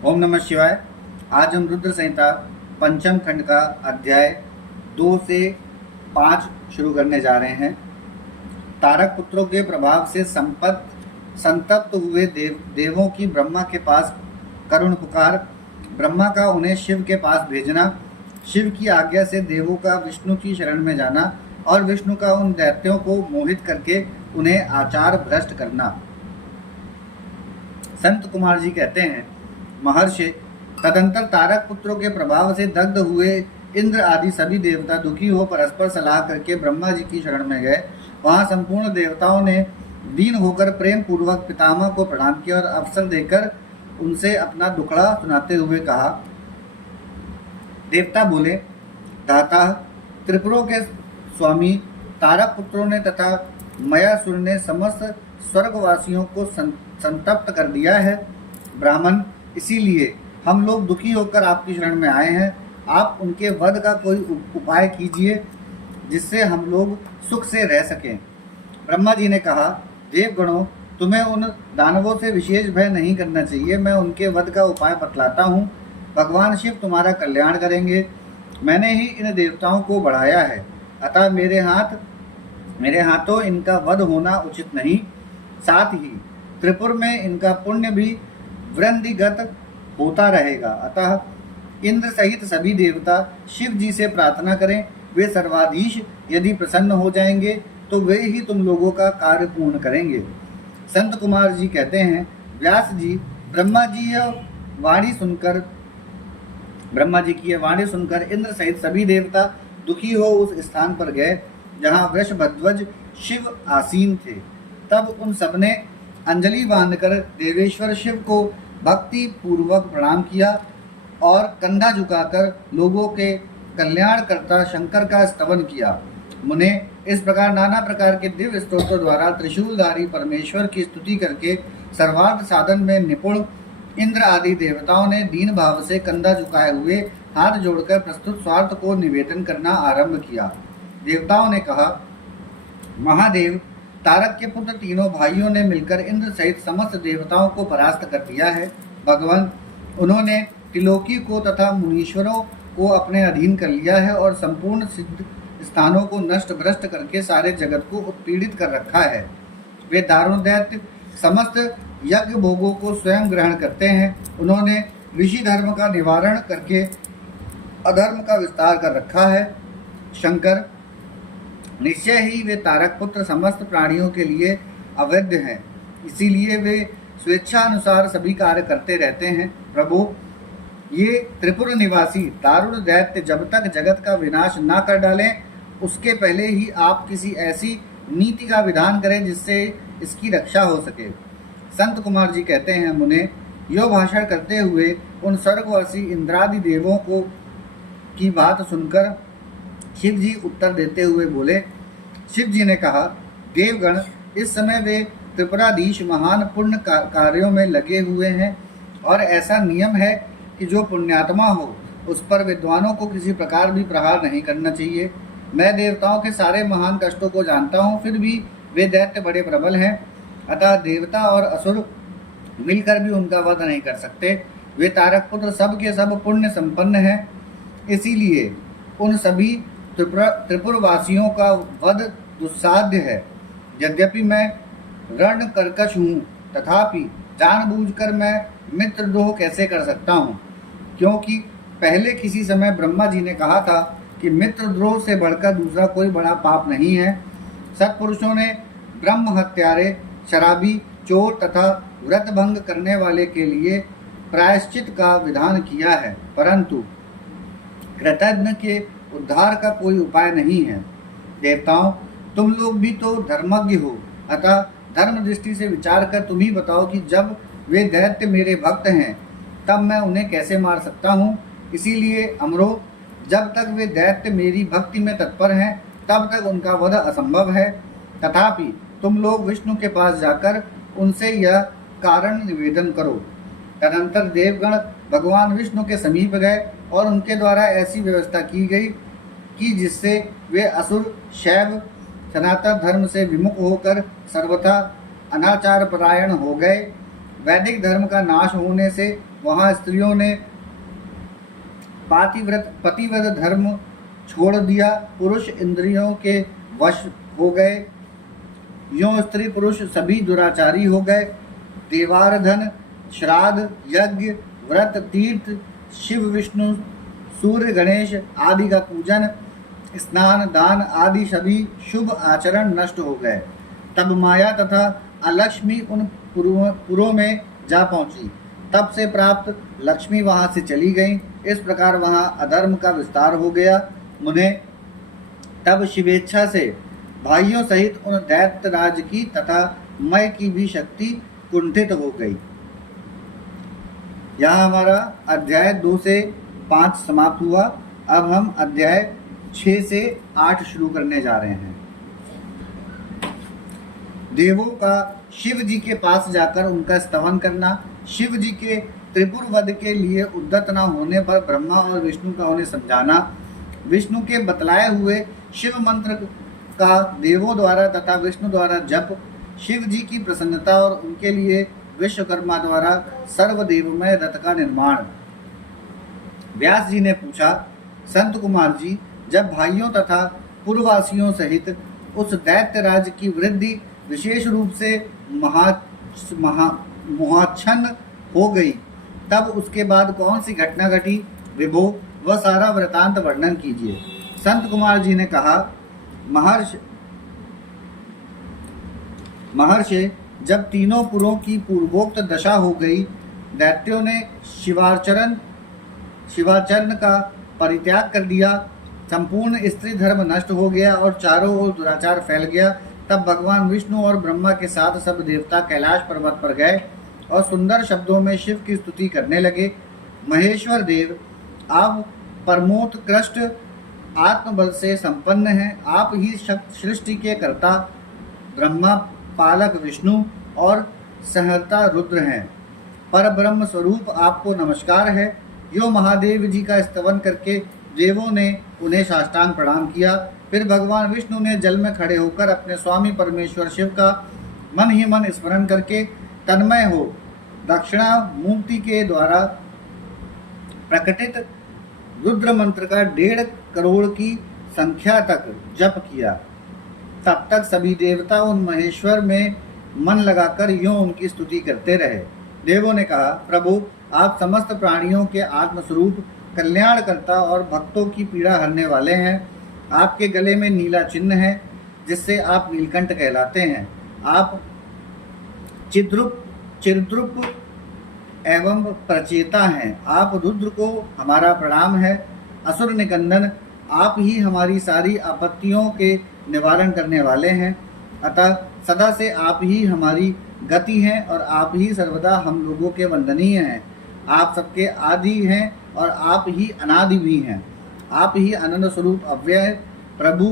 ओम नमः शिवाय। आज हम रुद्र संहिता पंचम खंड का अध्याय 2 से 5 शुरू करने जा रहे हैं। तारक पुत्रों के प्रभाव से संतप्त हुए देवों की ब्रह्मा के पास करुण पुकार, ब्रह्मा का उन्हें शिव के पास भेजना, शिव की आज्ञा से देवों का विष्णु की शरण में जाना और विष्णु का उन दैत्यों को मोहित करके उन्हें आचार भ्रष्ट करना। संत कुमार जी कहते हैं, महर्षि, तदंतर तारक पुत्रों के प्रभाव से दग्ध हुए इंद्र आदि सभी देवता दुखी हो परस्पर सलाह करके ब्रह्मा जी की शरण में गए। वहां संपूर्ण देवताओं ने दीन होकर प्रेम पूर्वक पितामह को प्रणाम किया और अवसर देकर उनसे अपना दुखड़ा सुनाते हुए कहा। देवता बोले, दाता, त्रिपुरों के स्वामी तारक पुत्रों ने तथा मयासुर ने समस्त स्वर्गवासियों को संतप्त कर दिया है। ब्राह्मण, इसीलिए हम लोग दुखी होकर आपकी शरण में आए हैं। आप उनके वध का कोई उपाय कीजिए जिससे हम लोग सुख से रह सकें। ब्रह्मा जी ने कहा, देवगणों, तुम्हें उन दानवों से विशेष भय नहीं करना चाहिए। मैं उनके वध का उपाय बतलाता हूँ। भगवान शिव तुम्हारा कल्याण करेंगे। मैंने ही इन देवताओं को बढ़ाया है, अतः मेरे हाथों इनका वध होना उचित नहीं। साथ ही त्रिपुर में इनका पुण्य भी वृद्धिगत होता रहेगा। अतः इंद्र सहित सभी देवता शिव जी से प्रार्थना करें। वे सर्वाधीश यदि प्रसन्न हो जाएंगे तो वे ही तुम लोगों का कार्य पूर्ण करेंगे। संत कुमार जी कहते हैं, व्यास जी, ब्रह्मा जी की यह वाणी सुनकर इंद्र सहित सभी देवता दुखी हो उस स्थान पर गए जहाँ वृषभध्वज शिव आसीन थे। तब उन सबने अंजलि बांधकर देवेश्वर शिव को भक्ति पूर्वक प्रणाम किया और कंधा झुकाकर लोगों के कल्याणकर्ता शंकर का स्तवन किया। मुने, इस प्रकार नाना प्रकार के दिव्य स्तोत्रों द्वारा त्रिशूलधारी परमेश्वर की स्तुति करके सर्वार्थ साधन में निपुण इंद्र आदि देवताओं ने दीन भाव से कंधा झुकाए हुए हाथ जोड़कर प्रस्तुत स्वार्थ को निवेदन करना आरंभ किया। देवताओं ने कहा, महादेव, तारक के पुत्र तीनों भाइयों ने मिलकर इंद्र सहित समस्त देवताओं को परास्त कर दिया है। भगवान, उन्होंने त्रिलोकी को तथा मुनीश्वरों को अपने अधीन कर लिया है और संपूर्ण सिद्ध स्थानों को नष्ट भ्रष्ट करके सारे जगत को उत्पीड़ित कर रखा है। वे दारुण दैत्य समस्त यज्ञ भोगों को स्वयं ग्रहण करते हैं। उन्होंने ऋषि धर्म का निवारण करके अधर्म का विस्तार कर रखा है। शंकर, निश्चय ही वे तारक पुत्र समस्त प्राणियों के लिए अवैध हैं, इसीलिए वे स्वेच्छानुसार सभी कार्य करते रहते हैं। प्रभु, ये त्रिपुर निवासी दारुण दैत्य जब तक जगत का विनाश ना कर डालें, उसके पहले ही आप किसी ऐसी नीति का विधान करें जिससे इसकी रक्षा हो सके। संत कुमार जी कहते हैं, मुने, यो भाषण करते हुए उन स्वर्गवासी इंद्रादि देवों को की बात सुनकर शिव जी उत्तर देते हुए बोले। शिव जी ने कहा, देवगण, इस समय वे त्रिपुराधीश महान पुण्य कार्यों में लगे हुए हैं और ऐसा नियम है कि जो पुण्यात्मा हो उस पर विद्वानों को किसी प्रकार भी प्रहार नहीं करना चाहिए। मैं देवताओं के सारे महान कष्टों को जानता हूँ, फिर भी वे दैत्य बड़े प्रबल हैं, अतः देवता और असुर मिलकर भी उनका वध नहीं कर सकते। वे तारक पुत्र सब के सब पुण्य संपन्न हैं, इसीलिए उन सभी त्रिपुरवासियों का वध दुस्साध्य है। यद्यपि मैं रण कर्कश हूँ, तथापि जानबूझकर मैं मित्रद्रोह कैसे कर सकता हूँ, क्योंकि पहले किसी समय ब्रह्मा जी ने कहा था कि मित्रद्रोह से बढ़कर दूसरा कोई बड़ा पाप नहीं है। सत्पुरुषों ने ब्रह्म हत्यारे, शराबी, चोर तथा व्रत भंग करने वाले के लिए प्रायश्चित का विधान किया है, परंतु कृतज्ञ के उद्धार का कोई उपाय नहीं है। देवताओं, तुम लोग भी तो धर्मज्ञ हो, अतः धर्म दृष्टि से विचार कर तुम ही बताओ कि जब वे दैत्य मेरे भक्त हैं तब मैं उन्हें कैसे मार सकता हूँ। इसीलिए अमरो, जब तक वे दैत्य मेरी भक्ति में तत्पर हैं तब तक उनका वध असंभव है। तथापि तुम लोग विष्णु के पास जाकर उनसे यह कारण निवेदन करो। तदंतर देवगण भगवान विष्णु के समीप गए और उनके द्वारा ऐसी व्यवस्था की गई कि जिससे वे असुर शैव सनातन धर्म से विमुख होकर सर्वथा अनाचार परायण हो गए। वैदिक धर्म का नाश होने से वहाँ स्त्रियों ने पतिव्रत धर्म छोड़ दिया, पुरुष इंद्रियों के वश हो गए, यों स्त्री पुरुष सभी दुराचारी हो गए। देवाराधन, श्राद्ध, यज्ञ, व्रत, तीर्थ, शिव विष्णु सूर्य गणेश आदि का पूजन, स्नान, दान आदि सभी शुभ आचरण नष्ट हो गए। तब माया तथा अलक्ष्मी उन पुरों में जा पहुंची। तब से प्राप्त लक्ष्मी वहां से चली गई। इस प्रकार वहां अधर्म का विस्तार हो गया। मुने, तब शिवेच्छा से भाइयों सहित उन दैत्यराज की तथा मय की भी शक्ति कुंठित हो गई। यहाँ हमारा अध्याय 2 से 5 समाप्त हुआ। अब हम अध्याय 6 से 8 शुरू करने जा रहे हैं। देवों का शिव जी के पास जाकर उनका स्तवन करना, शिव जी के त्रिपुर वध के लिए उद्यत न होने पर ब्रह्मा और विष्णु का उन्हें समझाना, विष्णु के बतलाए हुए शिव मंत्र का देवों द्वारा तथा विष्णु द्वारा जप, शिव जी की प्रसन्नता और उनके लिए विश्वकर्मा द्वारा सर्वदेवमय रथ का निर्माण। व्यास जी ने पूछा, संत कुमार जी, जब भाइयों तथा पूर्ववासियों सहित उस दैत्यराज की वृद्धि विशेष रूप से मोहाच्छन्न हो गई, तब उसके बाद कौन सी घटना घटी, विभो वह सारा वृतांत वर्णन कीजिए। संत कुमार जी ने कहा, महर्षि, जब तीनों पुरों की पूर्वोक्त दशा हो गई, दैत्यों ने शिवाचरण का परित्याग कर दिया, संपूर्ण स्त्री धर्म नष्ट हो गया और चारों ओर दुराचार फैल गया, तब भगवान विष्णु और ब्रह्मा के साथ सब देवता कैलाश पर्वत पर गए और सुंदर शब्दों में शिव की स्तुति करने लगे। महेश्वर देव, आप परमोत्कृष्ट आत्मबल से संपन्न हैं। आप ही सृष्टि के कर्ता ब्रह्मा, पालक विष्णु और संहर्ता रुद्र हैं। पर ब्रह्म स्वरूप आपको नमस्कार है। यो महादेव जी का स्तवन करके देवों ने उन्हें साष्टांग प्रणाम किया। फिर भगवान विष्णु ने जल में खड़े होकर अपने स्वामी परमेश्वर शिव का मन ही मन स्मरण करके तन्मय हो दक्षिणा मूर्ति के द्वारा प्रकटित रुद्र मंत्र का 1.5 करोड़ की संख्या तक जप किया। तब तक सभी देवता उन महेश्वर में मन लगाकर यूं उनकी स्तुति करते रहे। देवों ने कहा, प्रभु, आप समस्त प्राणियों के आत्मस्वरूप, कल्याणकर्ता और भक्तों की पीड़ा हरने वाले हैं। आपके गले में नीला चिन्ह है जिससे आप नीलकंठ कहलाते हैं। आप चिद्रुप एवं प्रचेता हैं। आप रुद्र को हमारा प्रणाम है। असुर निकंदन, आप ही हमारी सारी आपत्तियों के निवारण करने वाले हैं। अतः सदा से आप ही हमारी गति हैं और आप ही सर्वदा हम लोगों के वंदनीय हैं। आप सबके आदि हैं और आप ही अनादि भी हैं। आप ही आनंद स्वरूप अव्यय प्रभु,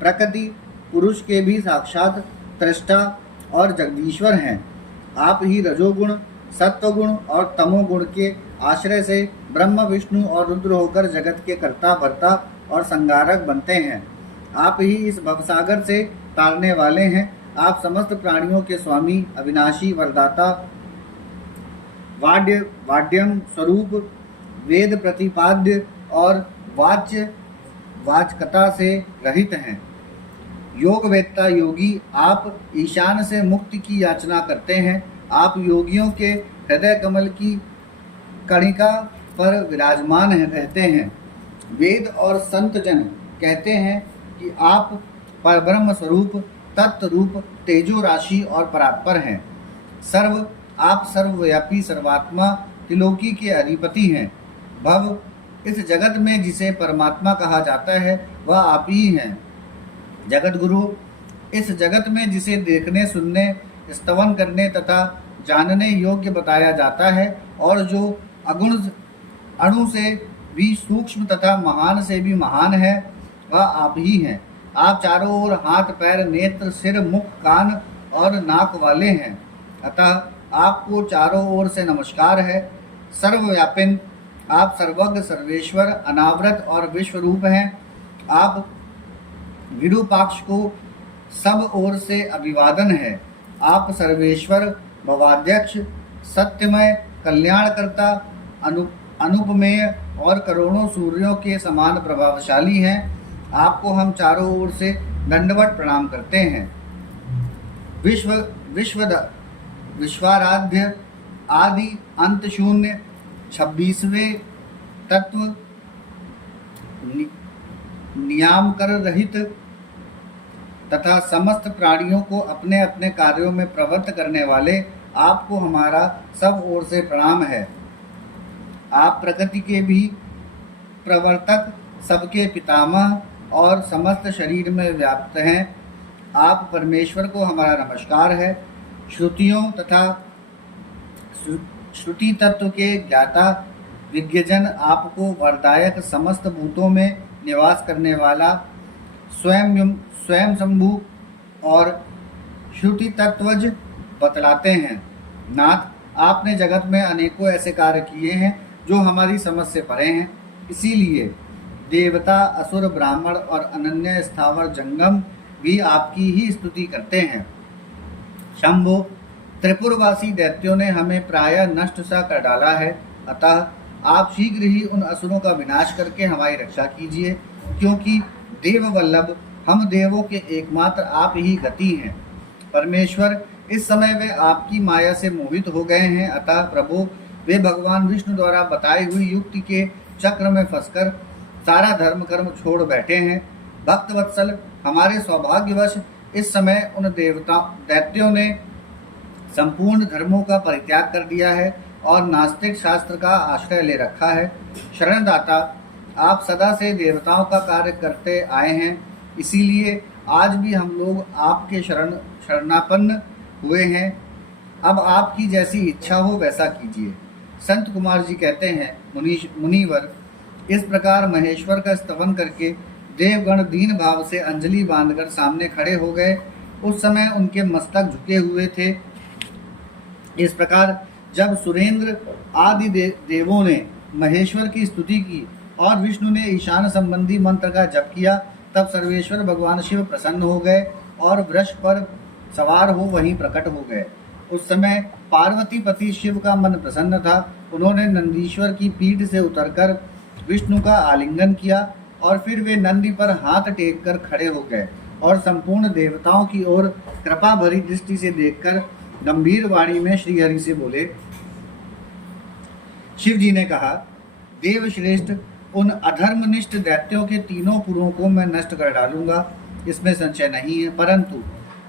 प्रकृति पुरुष के भी साक्षात त्वष्टा और जगदीश्वर हैं। आप ही रजोगुण, सत्वगुण और तमोगुण के आश्रय से ब्रह्म, विष्णु और रुद्र होकर जगत के कर्ता, भर्ता और संगारक बनते हैं। आप ही इस भवसागर से तारने वाले हैं। आप समस्त प्राणियों के स्वामी, अविनाशी, वरदाता, वाड्यम स्वरूप, वेद प्रतिपाद्य और वाचकता से रहित हैं। योगवेत्ता योगी, आप ईशान से मुक्ति की याचना करते हैं। आप योगियों के हृदय कमल की कणिका पर विराजमान रहते हैं। वेद और संत जन कहते हैं कि आप परब्रह्म स्वरूप, तत्व रूप, तेजो राशि और परात्पर हैं। आप सर्वव्यापी, सर्वात्मा, त्रिलोकी के अधिपति हैं। भव, इस जगत में जिसे परमात्मा कहा जाता है वह आप ही हैं। जगत गुरु, इस जगत में जिसे देखने, सुनने, स्तवन करने तथा जानने योग्य बताया जाता है और जो अगुण अणु से भी सूक्ष्म तथा महान से भी महान है, वह आप ही हैं। आप चारों ओर हाथ, पैर, नेत्र, सिर, मुख, कान और नाक वाले हैं। अतः आपको चारों ओर से नमस्कार है। सर्वव्यापिन, आप सर्वज्ञ, सर्वेश्वर, अनावृत और विश्वरूप हैं। आप विरूपाक्ष को सब ओर से अभिवादन है। आप सर्वेश्वर, भवाध्यक्ष, सत्यमय, कल्याणकर्ता, अनुपमेय और करोड़ों सूर्यों के समान प्रभावशाली हैं। आपको हम चारों ओर से दंडवत प्रणाम करते हैं। विश्व विश्व विश्वाराध्य, आदि अंत शून्य, 26वें तत्व, नियामकर रहित तथा समस्त प्राणियों को अपने अपने कार्यों में प्रवृत्त करने वाले, आपको हमारा सब ओर से प्रणाम है। आप प्रकृति के भी प्रवर्तक, सबके पितामह और समस्त शरीर में व्याप्त हैं। आप परमेश्वर को हमारा नमस्कार है। श्रुतियों तथा श्रुति तत्व के ज्ञाता, विज्ञजन, आपको वरदायक, समस्त भूतों में निवास करने वाला, स्वयं शंभु और श्रुति तत्वज बतलाते हैं। नाथ, आपने जगत में अनेकों ऐसे कार्य किए हैं जो हमारी समझ से परे हैं। इसीलिए देवता, असुर, ब्राह्मण और अनन्य स्थावर जंगम भी आपकी ही स्तुति करते हैं। शंभो, त्रिपुरवासी दैत्यों ने हमें प्रायः नष्ट सा कर डाला है, अतः आप शीघ्र ही उन असुरों का विनाश करके हमारी रक्षा कीजिए, क्योंकि देव वल्लभ, हम देवों के एकमात्र आप ही गति हैं। परमेश्वर, इस समय वे आपकी माया से मोहित हो गए हैं, अतः प्रभु, वे भगवान विष्णु द्वारा बताई हुई युक्ति के चक्र में फंसकर सारा धर्म कर्म छोड़ बैठे हैं। भक्त वत्सल, हमारे सौभाग्यवश इस समय उन दैत्यों ने संपूर्ण धर्मों का परित्याग कर दिया है और नास्तिक शास्त्र का आश्रय ले रखा है। शरणदाता, आप सदा से देवताओं का कार्य करते आए हैं, इसीलिए आज भी हम लोग आपके शरणापन्न हुए हैं। अब आपकी जैसी इच्छा हो वैसा कीजिए। संत कुमार जी कहते हैं, मुनिवर, इस प्रकार महेश्वर का स्तवन करके देवगण दीन भाव से अंजलि बांधकर सामने खड़े हो गए। उस समय उनके मस्तक झुके हुए थे। इस प्रकार जब सुरेंद्र आदि देवों ने महेश्वर की स्तुति की और विष्णु ने ईशान संबंधी मंत्र का जप किया, तब सर्वेश्वर भगवान शिव प्रसन्न हो गए और वृष पर सवार हो वहीं प्रकट हो गए। उस समय पार्वती पति शिव का मन प्रसन्न था। उन्होंने नंदीश्वर की पीठ से उतरकर विष्णु का आलिंगन किया और फिर वे नंदी पर हाथ टेक कर खड़े हो गए और संपूर्ण देवताओं की ओर कृपा भरी दृष्टि से देखकर गंभीर वाणी में श्रीहरि से बोले। शिव जी ने कहा, देव श्रेष्ठ, उन अधर्मनिष्ठ दैत्यों के तीनों पुरों को मैं नष्ट कर डालूंगा, इसमें संशय नहीं है, परंतु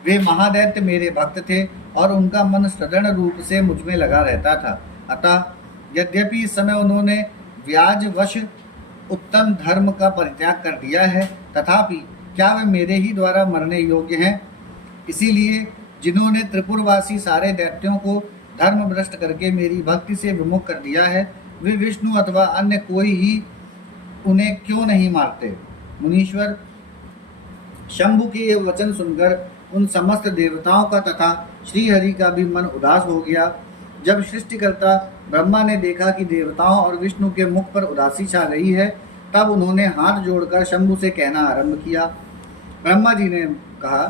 वे महादैत्य मेरे भक्त थे और उनका मन सदृढ़ रूप से मुझ में लगा रहता था। अतः यद्यपि इस समय उन्होंने व्याजवश उत्तम धर्म का परित्याग कर दिया है, तथापि क्या वे मेरे ही द्वारा मरने योग्य हैं? इसीलिए जिन्होंने त्रिपुरवासी सारे दैत्यों को धर्म भ्रष्ट करके मेरी भक्ति से विमुख कर दिया है, वे विष्णु अथवा अन्य कोई ही उन्हें क्यों नहीं मारते? मुनीश्वर, शंभु के ये वचन सुनकर उन समस्त देवताओं का तथा श्रीहरि का भी मन उदास हो गया। जब सृष्टिकर्ता ब्रह्मा ने देखा कि देवताओं और विष्णु के मुख पर उदासी छा रही है, तब उन्होंने हाथ जोड़कर शंभु से कहना आरंभ किया। ब्रह्मा जी ने कहा,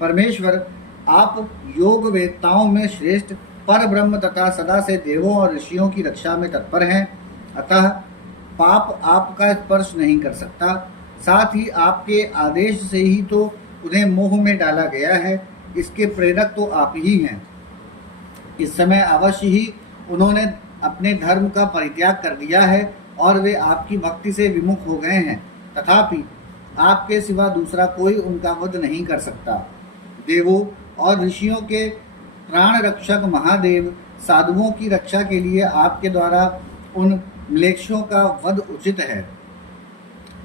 परमेश्वर, आप योग वेदताओं में श्रेष्ठ पर ब्रह्म तथा सदा से देवों और ऋषियों की रक्षा में तत्पर हैं, अतः पाप आपका स्पर्श नहीं कर सकता। साथ ही आपके आदेश से ही तो उन्हें मोह में डाला गया है, इसके प्रेरक तो आप ही हैं। इस समय अवश्य ही उन्होंने अपने धर्म का परित्याग कर दिया है और वे आपकी भक्ति से विमुख हो गए हैं, तथापि आपके सिवा दूसरा कोई उनका वध नहीं कर सकता। देवों और ऋषियों के प्राण रक्षक महादेव, साधुओं की रक्षा के लिए आपके द्वारा उन म्लेच्छों का वध उचित है।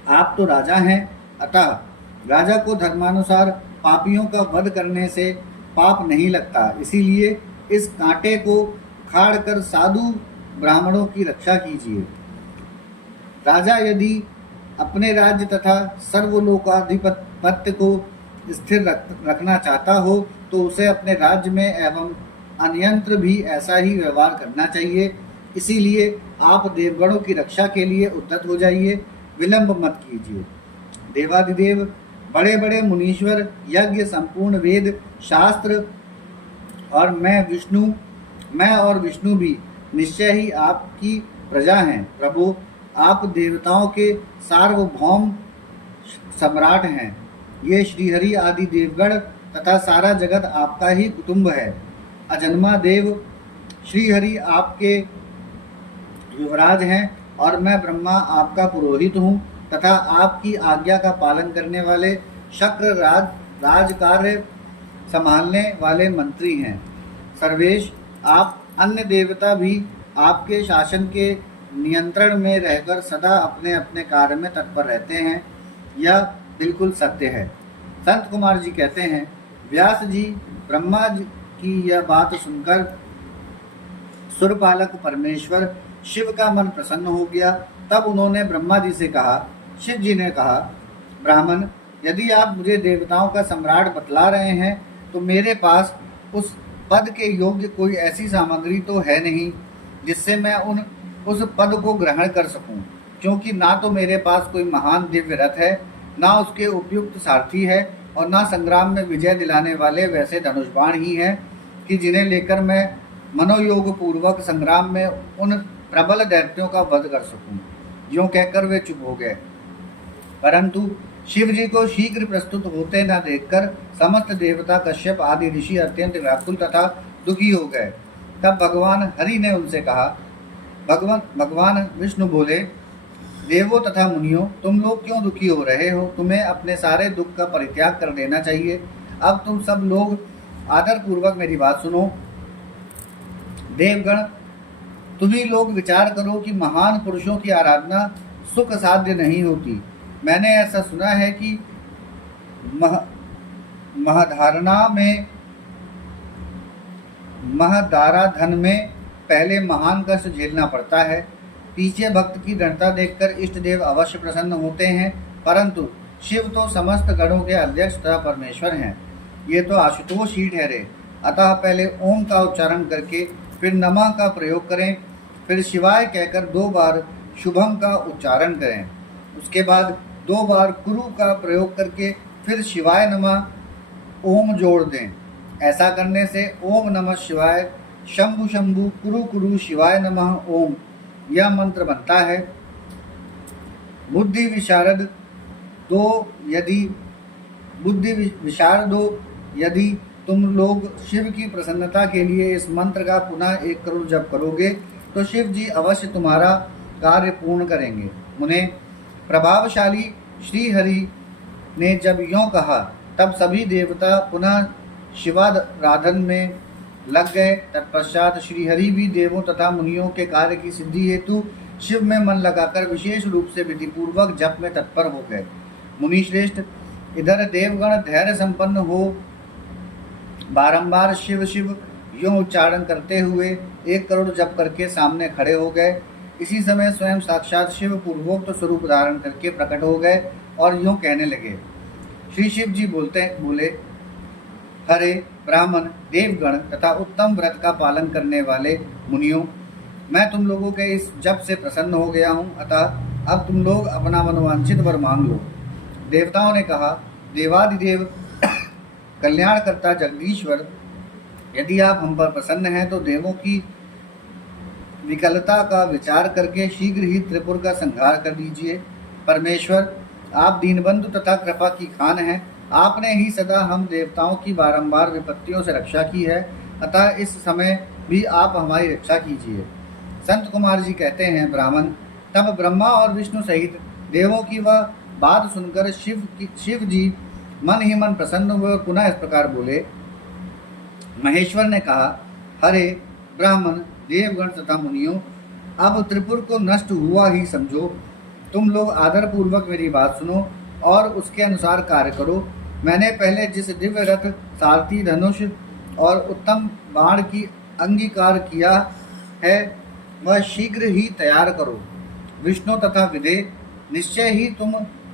आप तो राजा हैं, अतः राजा को धर्मानुसार पापियों का वध करने से पाप नहीं लगता। इसीलिए इस कांटे को उखाड़ कर साधु ब्राह्मणों की रक्षा कीजिए। राजा यदि अपने राज्य तथा सर्वलोकाधिपत्य को स्थिर रखना चाहता हो तो उसे अपने राज्य में एवं अन्यंत्र भी ऐसा ही व्यवहार करना चाहिए। इसीलिए आप देवगणों की रक्षा के लिए उद्यत हो जाइए, विलंब मत कीजिए। देवादिदेव, बड़े बड़े मुनीश्वर, यज्ञ, संपूर्ण वेद शास्त्र और मैं विष्णु मैं और विष्णु भी निश्चय ही आपकी प्रजा हैं। प्रभु, आप देवताओं के सार्वभौम सम्राट हैं। ये श्रीहरि आदि देवगण तथा सारा जगत आपका ही कुटुंब है। अजन्मा देव श्रीहरि आपके युवराज हैं और मैं ब्रह्मा आपका पुरोहित हूँ तथा आपकी आज्ञा का पालन करने वाले शक्र राज कार्य संभालने वाले मंत्री हैं। सर्वेश, आप अन्य देवता भी आपके शासन के नियंत्रण में रहकर सदा अपने अपने कार्य में तत्पर रहते हैं। यह बिल्कुल सत्य है। संत कुमार जी कहते हैं, व्यास जी, ब्रह्मा जी की यह बात सुनकर सुरपालक परमेश्वर शिव का मन प्रसन्न हो गया। तब उन्होंने ब्रह्मा जी से कहा। शिव जी ने कहा, ब्राह्मण, यदि आप मुझे देवताओं का सम्राट बतला रहे हैं तो मेरे पास उस पद के योग्य कोई ऐसी सामग्री तो है नहीं जिससे मैं उस पद को ग्रहण कर सकूं, क्योंकि ना तो मेरे पास कोई महान दिव्य रथ है, ना उसके उपयुक्त सारथी है, और ना संग्राम में विजय दिलाने वाले वैसे धनुष बाण ही हैं कि जिन्हें लेकर मैं मनोयोग पूर्वक संग्राम में उन प्रबल दैत्यों का वध कर सकूं। यूं कहकर वे चुप हो गए। परंतु शिव जी को शीघ्र प्रस्तुत होते न देखकर समस्त देवता, कश्यप आदि ऋषि अत्यंत व्याकुल तथा दुखी हो गए। तब भगवान हरि ने उनसे कहा। भगवान विष्णु बोले, देवों तथा मुनियों, तुम लोग क्यों दुखी हो रहे हो? तुम्हें अपने सारे दुख का परित्याग कर देना चाहिए। अब तुम सब लोग आदर पूर्वक मेरी बात सुनो। देवगण, तुम्ही लोग विचार करो कि महान पुरुषों की आराधना सुख साध्य नहीं होती। मैंने ऐसा सुना है कि महधारा धन में पहले महान कष्ट झेलना पड़ता है। पीछे भक्त की दृढ़ता देखकर इष्ट देव अवश्य प्रसन्न होते हैं, परंतु शिव तो समस्त गणों के अध्यक्ष तथा परमेश्वर हैं। ये तो आशुतोष ही ठहरे। अतः पहले ओम का उच्चारण करके फिर नमः का प्रयोग करें, फिर शिवाय कहकर 2 बार शुभम का उच्चारण करें, उसके बाद 2 बार कुरु का प्रयोग करके फिर शिवाय नमः ओम जोड़ दें। ऐसा करने से ओम नमः शिवाय शंभु शंभु कुरु कुरु शिवाय नमः ओम यह मंत्र बनता है। बुद्धि विशारद दो यदि तुम लोग शिव की प्रसन्नता के लिए इस मंत्र का पुनः 1 करोड़ जप करोगे तो शिव जी अवश्य तुम्हारा कार्य पूर्ण करेंगे। मुने, प्रभावशाली श्री हरि ने जब यों कहा तब सभी देवता पुनः शिवाराधन में लग गए। तत्पश्चात श्रीहरि भी देवों तथा मुनियों के कार्य की सिद्धि हेतु शिव में मन लगाकर विशेष रूप से विधिपूर्वक जप में तत्पर हो गए। मुनिश्रेष्ठ, इधर देवगण धैर्य संपन्न हो बारंबार शिव शिव यों उच्चारण करते हुए 1 करोड़ जप करके सामने खड़े हो गए। इसी समय स्वयं साक्षात शिव पूर्वोक्त स्वरूप धारण करके प्रकट हो गए और यूं कहने लगे। श्री शिव जी बोले, हरे ब्राह्मण, देवगण तथा उत्तम व्रत का पालन करने वाले मुनियों, मैं तुम लोगों के इस जप से प्रसन्न हो गया हूँ, अतः अब तुम लोग अपना मनोवांछित वर मांग लो। देवताओं ने कहा, देवादिदेव कल्याणकर्ता जगदीश्वर, यदि आप हम पर प्रसन्न हैं तो देवों की विकलता का विचार करके शीघ्र ही त्रिपुर का संहार कर दीजिए। परमेश्वर, आप दीनबंधु तथा कृपा की खान हैं। आपने ही सदा हम देवताओं की बारंबार विपत्तियों से रक्षा की है, अतः इस समय भी आप हमारी रक्षा कीजिए। संत कुमार जी कहते हैं, ब्राह्मण, तब ब्रह्मा और विष्णु सहित देवों की वह बात सुनकर शिव जी मन ही मन प्रसन्न हुए और पुनः इस प्रकार बोले। महेश्वर ने कहा, हरे ब्राह्मण, देवगण तथा मुनियों, अब त्रिपुर को नष्ट हुआ ही समझो। तुम लोग आदर पूर्वक मेरी बात सुनो और उसके अनुसार कार्य करो। मैंने पहले जिस दिव्य रथ, सारथी, धनुष और उत्तम बाण की अंगीकार किया है वह शीघ्र ही तैयार करो। विष्णु तथा विदे, निश्चय ही तुम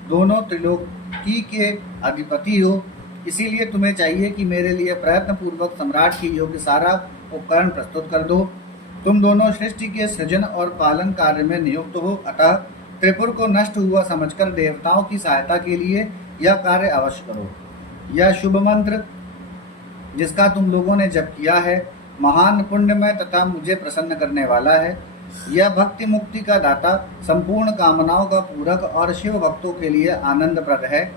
दोनों त्रिलोकी के अधिपति हो, इसीलिए तुम्हें चाहिए कि मेरे लिए प्रयत्न पूर्वक सम्राट की योग्य सारा उपकरण प्रस्तुत कर दो। तुम दोनों सृष्टि के सृजन और पालन कार्य में नियुक्त हो, अतः त्रिपुर को नष्ट हुआ समझकर देवताओं की सहायता के लिए यह कार्य अवश्य करो। यह शुभ मंत्र जिसका तुम लोगों ने जप किया है महान पुण्यमय तथा मुझे प्रसन्न करने वाला है। यह भक्ति मुक्ति का दाता, संपूर्ण कामनाओं का पूरक और शिव भक्तों के लिए आनंदप्रद है।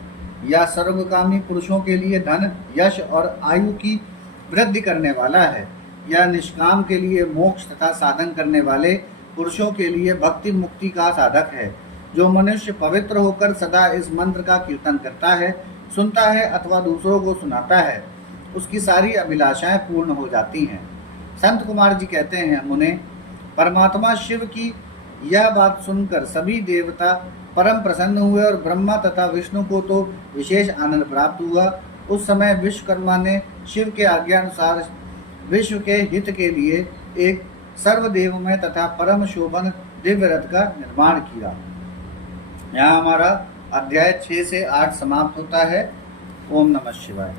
यह सर्वकामी पुरुषों के लिए धन, यश और आयु की वृद्धि करने वाला है। यह निष्काम के लिए मोक्ष तथा साधन करने वाले पुरुषों के लिए भक्ति मुक्ति का साधक है। जो मनुष्य पवित्र होकर सदा इस मंत्र का कीर्तन करता है, सुनता है अथवा दूसरों को सुनाता है, उसकी सारी अभिलाषाएं पूर्ण हो जाती हैं। संत कुमार जी कहते हैं, मुने, परमात्मा शिव की यह बात सुनकर सभी देवता परम प्रसन्न हुए और ब्रह्मा तथा विष्णु को तो विशेष आनंद प्राप्त हुआ। उस समय विश्वकर्मा ने शिव के आज्ञानुसार विश्व के हित के लिए एक सर्वदेवमय तथा परम शोभन दिव्य रथ का निर्माण किया। यहाँ हमारा अध्याय 6 से 8 समाप्त होता है। ओम नमः शिवाय।